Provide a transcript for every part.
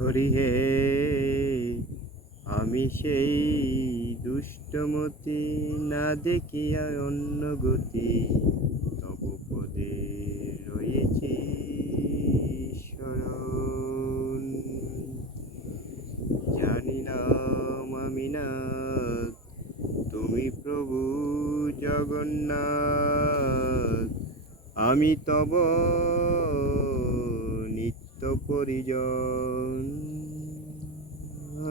হরি হে, আমি সেই দুষ্টমতি, না দেখিয়া অন্য গতি, তব পদে রয়েছি শরণ। জানি নাম আমি নাথ, তুমি প্রভু জগন্নাথ, আমি তব নিত্য পরিজন,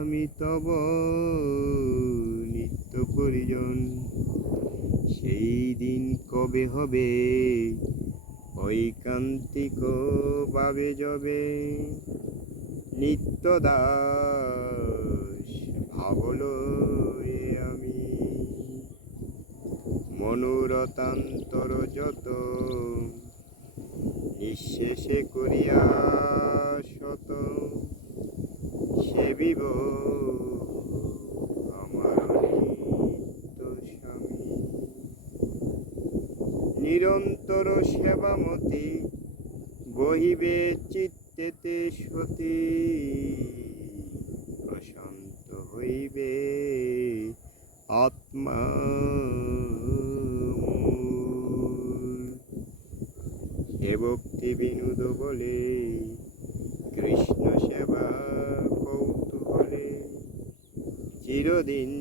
আমি তব নিত্য পরিজন। সেই দিন কবে হবে, ঐকান্তিক ভাবে যবে, নিত্য দাস ভাবলয়ে আমি, মনোরথান্তর যত নিঃশেষে করিয়া শত, সেবিব আমার নিত্য স্বামী। নিরন্তর সেবামতি বহিবে চিত্তেতে সতী, প্রশান্ত হইবে আত্মা মোর। হে ভক্তি বিনোদ বলে, কৃষ্ণ সেবা কৌতূহলে, চিরদিন